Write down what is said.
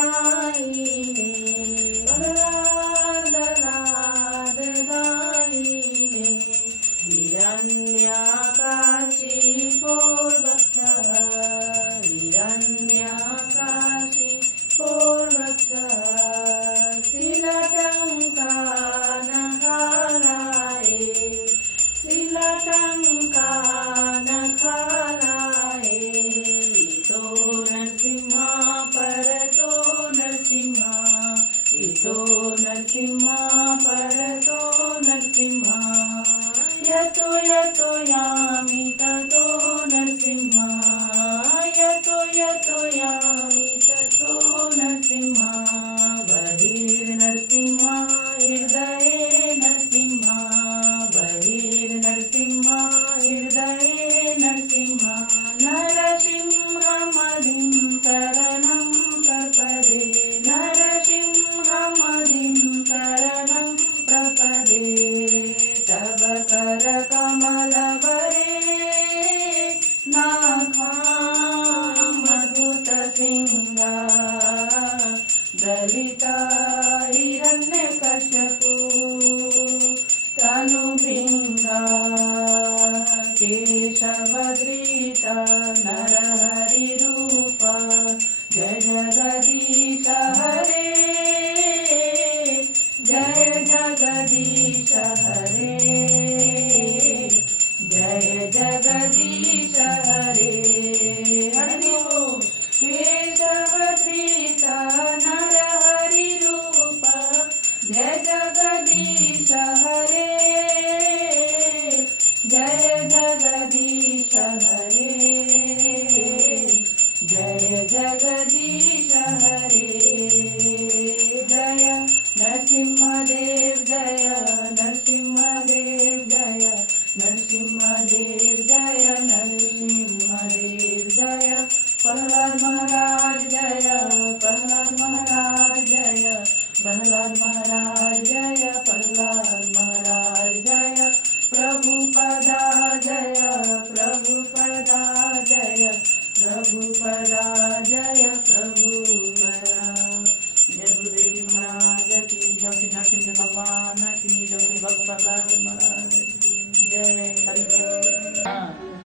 दायिने प्रल्हाद दायिने हिरण्याकाशी पोर्वत्स हिरण्याकाशी पोर्वत्स शिलटंका नखालाए शिलटंका नखालाए इतो नरसिंहा परतो नरसिंहा इतो नरसिंहा परतो नरसिंहा यतो यतो यामि ततो नरसिंहा यतो यतो यामि ततो नरसिंहा बहिर्नरसिंहा हृदये नरसिंहा बहिर्नरसिंहा हृदये नरसिंहा नरसिंहमदिं शरणं प्रपदे नरसिंहमदिं शरणं प्रपदे तव करकमलवरे नाखामद्भुतसिंहा दलिता हिरण्यकश्यपु तनुभृङ्गा केशवधृता नरहरिरूप जय जगदीश हरे जय जगदीश हरे जय जगदीश हरे हरि बोल केशवधृता नरहरिरूप जय जगदीश हरे जय जगदीश हरे जय जगदीश हरे जय नरसिंहदेव जय नरसिंहदेव जय नरसिंहदेव जय नरसिंहदेव जय प्रहलाद महाराज जय प्रहलाद महाराज जय प्रहलाद महाराज जय प्रहलाद महाराज जय प्रभुपदा जय प्रभुपदा जय प्रभुपदा जय प्रभुपदा जय गुरुदेव जी महाराज की जय श्री नरसिंह भगवान की जय श्री भगवत महाराज की जय हरि बोल।